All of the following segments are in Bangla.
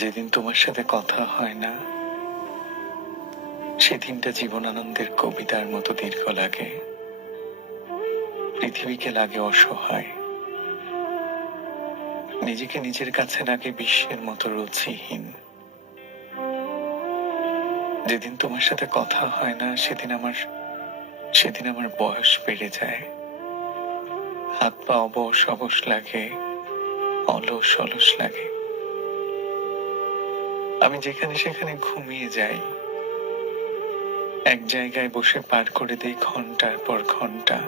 যেদিন তোমার সাথে কথা হয় না, সেদিনটা জীবনানন্দের কবিতার মতো দীর্ঘ লাগে। পৃথিবীকে লাগে অসহায়, নিজেকে নিজের কাছে লাগে বিশ্বের মতো রুচিহীন। যেদিন তোমার সাথে কথা হয় না, সেদিন আমার বয়স বেড়ে যায়। হাত পা অবশ অবশ লাগে, অলস অলস লাগে। আমি যেখানে সেখানে ঘুমিয়ে যাই, এক জায়গায় বসে পার করে দেই ঘন্টার পর ঘন্টা।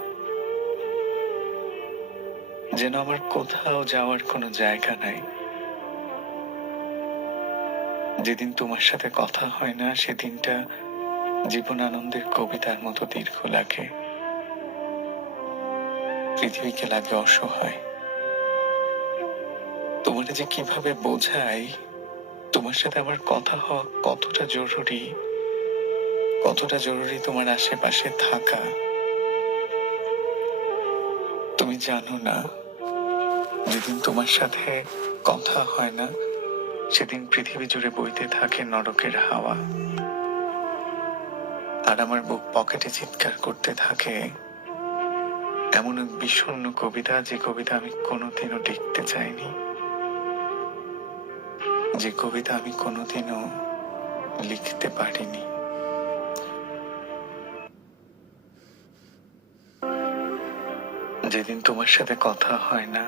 যেন আমার কোথাও যাওয়ার কোনো জায়গা নাই। যেদিন তোমার সাথে কথা হয় না, সেদিনটা জীবনানন্দের কবিতার মতো দীর্ঘ লাগে। পৃথিবীকে লাগে অসহায়। তোমার যে কিভাবে বোঝাই, তোমার সাথে আমার কথা হওয়া কতটা জরুরি তোমার আশেপাশে থাকা। তুমি জানো না, যেদিন তোমার সাথে কথা হয় না, সেদিন পৃথিবী জুড়ে বইতে থাকে নরকের হাওয়া। আর আমার বুক পকেটে চিৎকার করতে থাকে এমন এক বিষণ্ণ কবিতা, যে কবিতা আমি কোনোদিনও লিখতে চাইনি, যে কবিতা আমি কোনোদিনও লিখতে পারিনি। যেদিন তোমার সাথে কথা হয় না,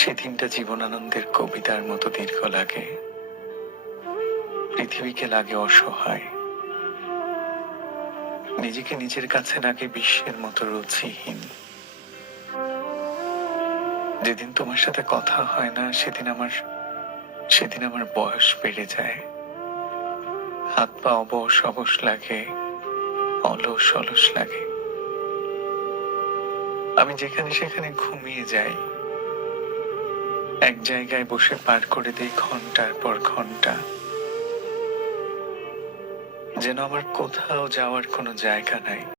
সেদিনটা জীবনানন্দের কবিতার মতো দীর্ঘ লাগে। পৃথিবীকে লাগে অসহায়, নিজেকে নিজের কাছে লাগে বিশ্বের মতো রুচিহীন। যেদিন তোমার সাথে কথা হয় না, সেদিন আমার বয়স বেড়ে যায়। হাত পা অবশ অবশ লাগে, অলস অলস লাগে। আমি যেখানে সেখানে ঘুমিয়ে যাই, এক জায়গায় বসে পার করে দেই ঘন্টার পর ঘন্টা। যেন আমার কোথাও যাওয়ার কোনো জায়গা নাই।